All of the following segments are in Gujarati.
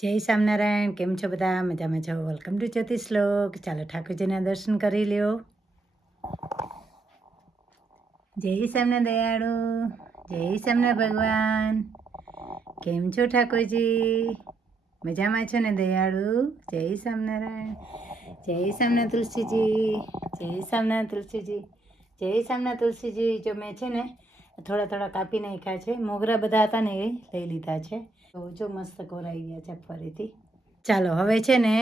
જય સ્વામિનારાયણ. કેમ છો બધા? મજામાં છો? વેલકમ ટુ જ્યોતિષ શ્લોક. ચાલો ઠાકોરજીના દર્શન કરી લ્યો. જય સ્વામિનારાયણ દયાળુ, જય સ્વામિનારાયણ ભગવાન. કેમ છો ઠાકોરજી? મજામાં છો ને દયાળુ? જય સ્વામિનારાયણ. જય સ્વામિનારાયણ તુલસીજી, જય સ્વામિનારાયણ તુલસીજી, જય સ્વામિનારાયણ તુલસીજી. જો મેં છે ને થોડા કાપી નાખ્યા છે. મોગરા બધા હતા ને એ લઈ લીધા છે. તો જો મસ્ત કોરાઈ ગયા છે ફરીથી. ચાલો હવે છે ને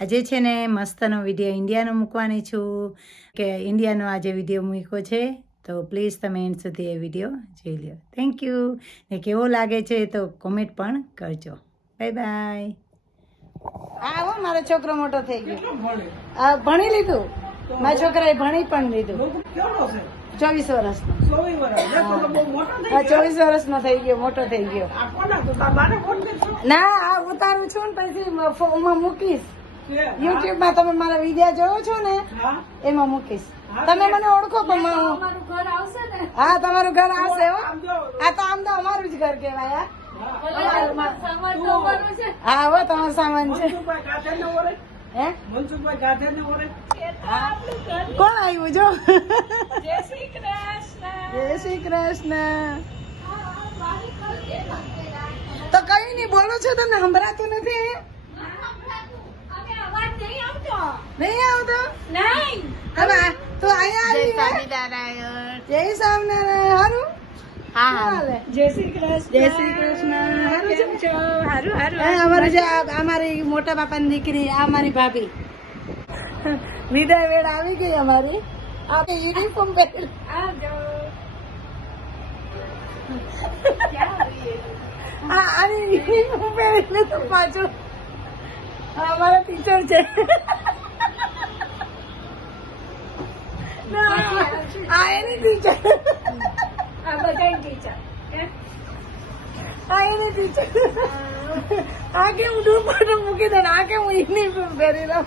આજે છે ને મસ્તનો વિડીયો ઇન્ડિયાનો મૂકવાની છું કે ઇન્ડિયાનો આજે વિડીયો મૂક્યો છે. તો પ્લીઝ તમે એન્ડ સુધી એ વિડીયો જોઈ લો. Thank you. ને કેવો લાગે છે તો કોમેન્ટ પણ કરજો. Bye bye. હા હો, મારો છોકરો મોટો થઈ ગયો. ભણી લીધું. મારા છોકરાએ ભણી પણ લીધું. 24 વર્ષનો. 24 વર્ષનો થઈ ગયો, મોટો થઈ ગયો. ના આ ઉતારું છું ને પછી મૂકીશ યુટ્યુબમાં. તમે મારા વિડીયો જોયો છો ને એમાં મૂકીશ. તમે મને ઓળખો પણ હા તમારું ઘર આવશે હો. આ તો આમ તો અમારું જ ઘર કહેવાય. હા હો તમારો સામાન છે. કોણ આવ્યું જો? જય શ્રી કૃષ્ણ. જય શ્રી કૃષ્ણ. તો કઈ નહીં બોલો છો, તમને સંભળાતું નથી? નહીં આવતો? હવે તો અહીંયા જય સ્વામિનારાયણ. હારું. જય શ્રી કૃષ્ણ. જય શ્રી કૃષ્ણ. હારું કેમ છો? હારું હારું. અમારી જે અમારી મોટા બાપાની દીકરી આ મારી ભાભી વિદાય વેળ આવી ગઈ અમારી. આપણે યુનિફોર્મ પહેરી આની યુનિફોર્મ પહેરીને તો પાછું અમારા ટીચર છે. આ એની ટીચર. આ કે હું દુપટ્ટો મૂકી દઉં, આ કે હું યુનિફોર્મ પહેરી લઉં.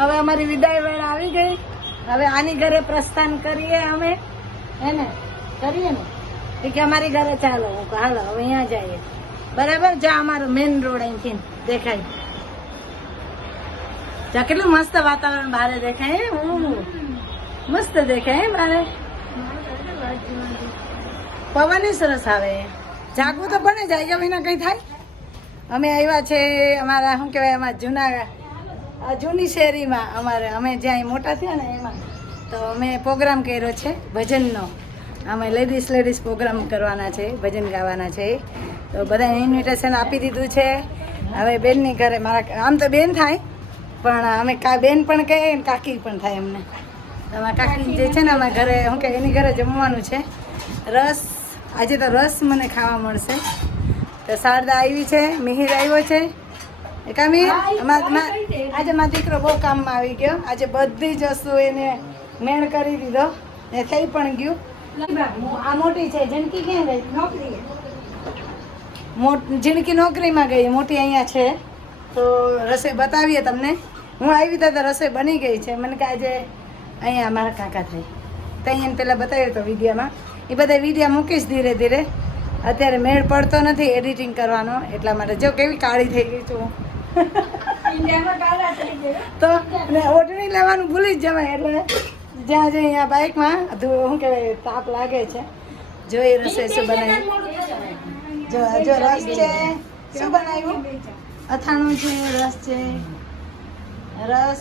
હવે અમારી વિદાય વેળ આવી ગઈ. હવે આની ઘરે પ્રસ્થાન કરીએ અમે. હે ને કરીએ ને કે અમારી ઘરે ચાલો. હાલો હવે અહીંયા જઈએ. બરાબર. જ્યાં અમારો મેઇન રોડ અહીંથી દેખાય. જ્યાં કેટલું મસ્ત વાતાવરણ બહાર દેખાય. મસ્ત દેખાય બારે. પવન સરસ આવે. જાગવું તો બને જાય વિના કઈ થાય. અમે આવ્યા છે અમારા શું કહેવાય અમારા જૂની શેરીમાં. અમે જ્યાં મોટા થયા ને એમાં તો અમે પ્રોગ્રામ કર્યો છે ભજનનો. અમે લેડીઝ પ્રોગ્રામ કરવાના છે, ભજન ગાવાના છે. તો બધાને ઇન્વિટેશન આપી દીધું છે. હવે બેનની ઘરે મારા આમ તો બેન થાય પણ અમે બેન પણ કહીએ ને કાકી પણ થાય અમને. અમારા કાકી જે છે ને અમારા ઘરે શું કે એની ઘરે જમવાનું છે. રસ આજે તો રસ મને ખાવા મળશે. તો શારદા આવી છે, મિહિર આવ્યો છે. કામી આજે મારો દીકરો બહુ કામમાં આવી ગયો. આજે બધી જ વસ્તુ એને મેળ કરી દીધો ને થઈ પણ ગયું. આ મોટી છે જિંદગી ક્યાં ગઈ? નોકરી. જિંદગી નોકરીમાં ગઈ. મોટી અહીંયા છે. તો રસોઈ બતાવીએ તમને. હું આવી તો રસોઈ બની ગઈ છે. મને કે આજે અહીંયા મારા કાકા થઈ તો અહીંયા પહેલાં બતાવ્યો હતો વિડીયોમાં. એ બધા વિડીયો મૂકીશ ધીરે ધીરે. અત્યારે મેળ પડતો નથી એડિટિંગ કરવાનો, એટલા માટે. જો કેવી કાળી થઈ ગઈ છું તો ઓઢણી લેવાનું ભૂલી જ જવાય. એટલે જ્યાં જઈ અહીંયા બાઇકમાં શું કહેવાય તાપ લાગે છે. જો એ રસોઈ શું બનાવ્યું. જો રસ છે. શું બનાવ્યું? અથાણું છે, રસ છે. રસ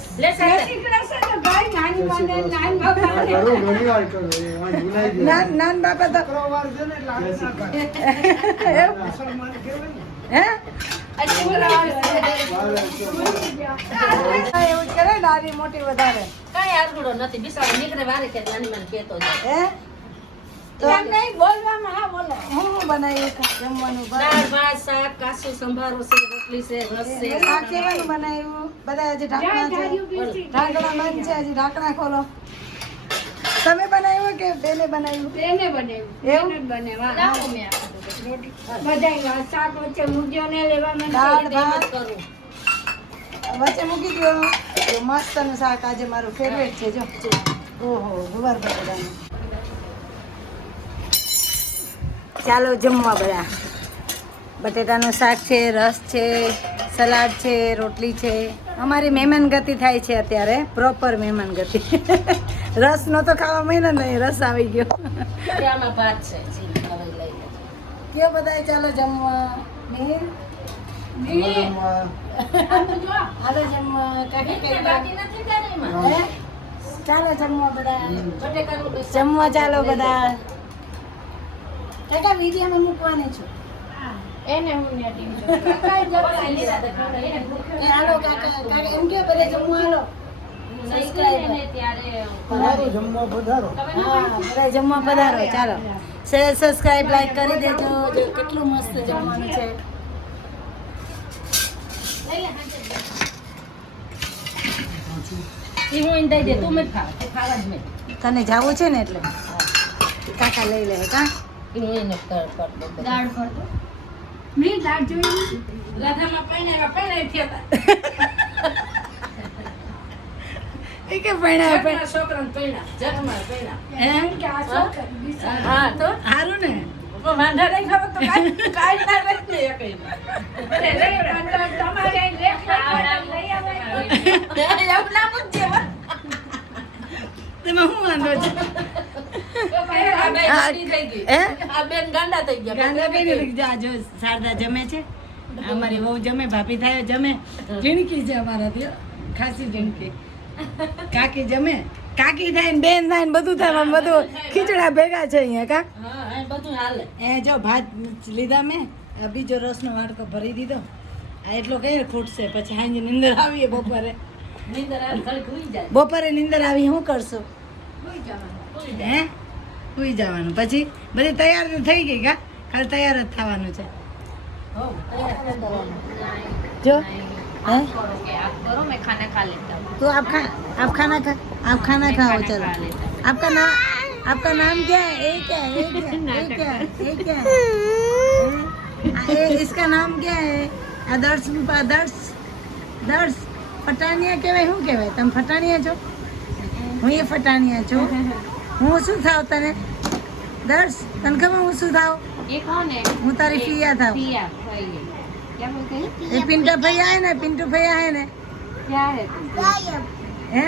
નાન બાપા તો એવું જ કરે. નાની મોટી વધારે કઈ આરગુડો નથી. બિસાડો નીકળે વારે કે નાની મને કેતો જાય. હે તો નહીં બોલવામાં. હા બોલો. હું બનાવ્યું જમવાનું? દાળ ભાત શાક કાચું સંભારો છે, રોટલી છે, રસ છે. શાક કેવાનું બનાવ્યું? બધા હજી ઢાંકણા છે. ઢાંકણા બંધ છે. હજી ઢાંકણા ખોલો. તમે બનાવ્યું કે બેને બનાવ્યું? બેને બનાવ્યું. એવું બનાવ્યું. રાખો મેં આપી રોટી બધા શાક વચ્ચે મૂક્યો ને લેવામાં દાળ ભાત કરું. વચ્ચે મૂકી દો. મસ્તનું શાક આજે મારું ફેવરેટ છે. જો ઓહો ગુવાર બટાકાનું. ચાલો જમવા બધા. બટેટાનું શાક છે, રસ છે, સલાડ છે, રોટલી છે. અમારી મહેમાન ગતિ થાય છે અત્યારે, પ્રોપર મહેમાન ગતિ. રસ નહોતો ખાવા મહિના નહીં, રસ આવી ગયો. આમાં ભાત છે જી, હવે લઈ લેજો. કયો બધાય ચાલો જમવા. મિહિર હાલો જમવા. કાકી કઈ બાકી નથી ગાડીમાં. હે? ચાલો જમવા બધા. બટેકાનું બેસન. જમવા ચાલો બધા. કાકા વિડીયોમાં મૂકવાની છું. એને હું ને ટીમ હાલો કાકા, કાકા એમ કે બધા જમવા હાલો. હા, બધા જમવા પધારો. ચાલો શેર, સબસ્ક્રાઇબ, લાઈક કરી દેજો. જો કેટલું મસ્ત જમવાનું છે. ઈ હું એને દઈ દે, તું મત ખાવ, તું ખાવા જ નહીં. તને જાવું છે ને એટલે કાકા લઈ લે. કા ઈ હું એને કર દઉં. દાળ ભરતો મેં દાળ જોઈ રાધામાં પૈણાઈ થયા એ કે પૈણા હતા. છોકરાને પૈણા, જગમાં પૈણા. એમ કે આ શું કરી દીધું? હા તો સારું ને. પણ વાંધા નહીં ખબર તો કાંઈ ના રહે ને એ કંઈ. તમારે લેખ લઈ આવે એવું ના પૂછજે, હો. તેમાં શું વાંધો છે? આ બેન ગાંડી થઈ ગઈ. હે? આ બેન ગાંડા થઈ ગયા. ગાંડા કઈ નથી. જો આ જો શારદા જમે છે, અમારી વહુ જમે, ભાભી થાય જમે. ઝીણકી છે અમારાથી, ખાસી ઝીણકી. કાકી જમે, કાકી થાય ને બેન થાય ને બધું થાય. આમ બધું ખીચડા ભેગા છે અહીંયા. કા હા, આ બધું હાલે. એ જો ભાત લીધા મેં, આ બીજો રસનો વાટકો ભરી દીધો. આ એટલો કઈ ખૂટશે, પછી હાંજે નીંદર આવીએ બપોરે. નીંદર આવે, ઘડીક ઊંઘી જાય. બપોરે નીંદર આવી શું કરશો? ઊંઘી જવાનું. હે સુઈ જવાનું. પછી બધી તૈયાર તો થઈ ગઈ. કા ખાલી તૈયાર જ થવાનું છે. હોવ, તૈયાર કરી દેવાનું. જો है करो मैं खाना खा लेता हूँ तो आप खाना खा, आप खाना खाओ. चलो आपका नाम क्या है? ये क्या है? ये क्या है? इसका नाम क्या है? दर्श ફટાણિયા કહેવાય. શું કહેવાય? તમે ફટાણિયા છો? હું એ ફટાણિયા છું. હું શું થાવ તને? દર્શ તને ખબર હું શું થાવ? ये कौन है હું તારી ફિયા થાવ. पिया भाई क्या बोलते हैं એ પિન્ટા ભૈયા હે ને, પિન્ટુ ભૈયા હે ને. क्या है तुम હે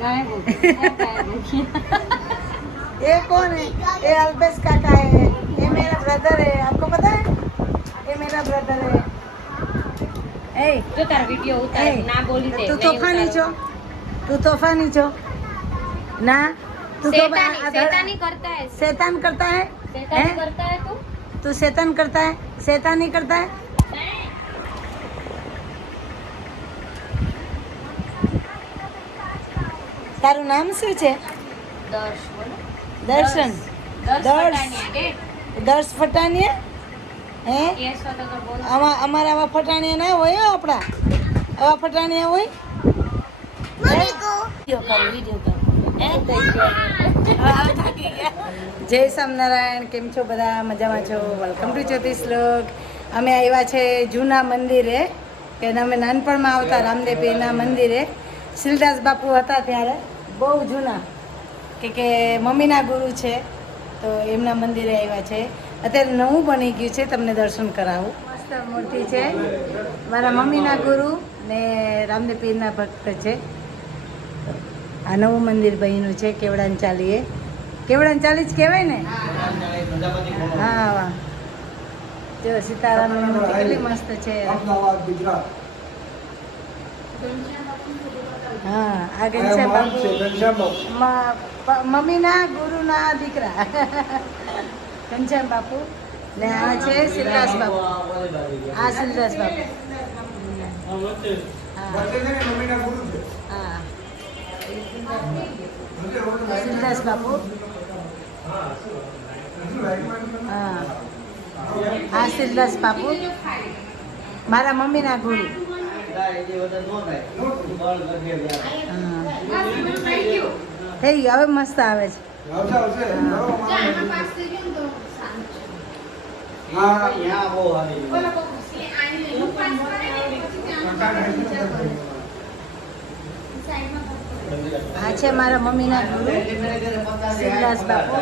गायब हो गए क्या गायब हो गया ये कौन है? ये अल्पेश काका है, ये मेरा ब्रदर है. आपको पता है? ये मेरा ब्रदर है. ए जो तारा वीडियो उतार ए, ना बोली दे तू तोफानी छो, तू तोफानी छो ना. तू तो शैतानी करता है शैतान करता है. शैतानी हैं? करता है तू तू शैतान करता है, शैतानी करता है. તારું નામ શું છે? दर्श बोलो દર્શન. दर्श दर्श. फटानिया के દર્શ ફટાણિયા હે? ये स्वतः तो बोल અમારા આવા ફટાણિયા ના હોય હો. આપણા આવા ફટાણિયા હોય. જય સ્વામિનારાયણ. કેમ છો બધા? મજામાં છો? વેલકમ ટુ જ્યોતિષ લોક. અમે આવ્યા છે જૂના મંદિરે, કે અમે નાનપણમાં આવતા રામદેવ પીરના મંદિરે. શિલદાસ બાપુ હતા ત્યારે, બહુ જૂના, કે મમ્મીના ગુરુ છે, તો એમના મંદિરે આવ્યા છે. અત્યારે નવું બની ગયું છે, તમને દર્શન કરાવું. મસ્ત મૂર્તિ છે. મારા મમ્મીના ગુરુ ને રામદેવ પીરના ભક્ત છે. આ નવું મંદિર બન્યું છે કેવડાન ચાલીએ. કેવડાન ચાલી જ કહેવાય ને. હા વાહ, જો સીતારામની મૂર્તિ કેટલી મસ્ત છે. હા આ ઘનશ્યામ બાપુ, મમ્મીના ગુરુના દીકરા ઘનશ્યામ બાપુ. ને આ છે શિલદાસ બાપુ. આ શિલદાસ બાપુ. હા શિલદાસ બાપુ. હા આ શિલદાસ બાપુ મારા મમ્મીના ગુરુ. થઈ ગયું, હવે મસ્ત આવે છે. આ છે મારા મમ્મીના ગુરુ શિવદાસ બાપુ.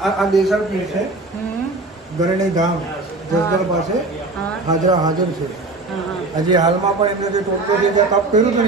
આ ડેઝર્ટ પીર છે, હમ ગરણી ધામ જસદણ પાસે હા હાજરા હાજર છે. હા હજી હાલમાં પણ એમને જે ટોટલો જે તપ કર્યું હતું ને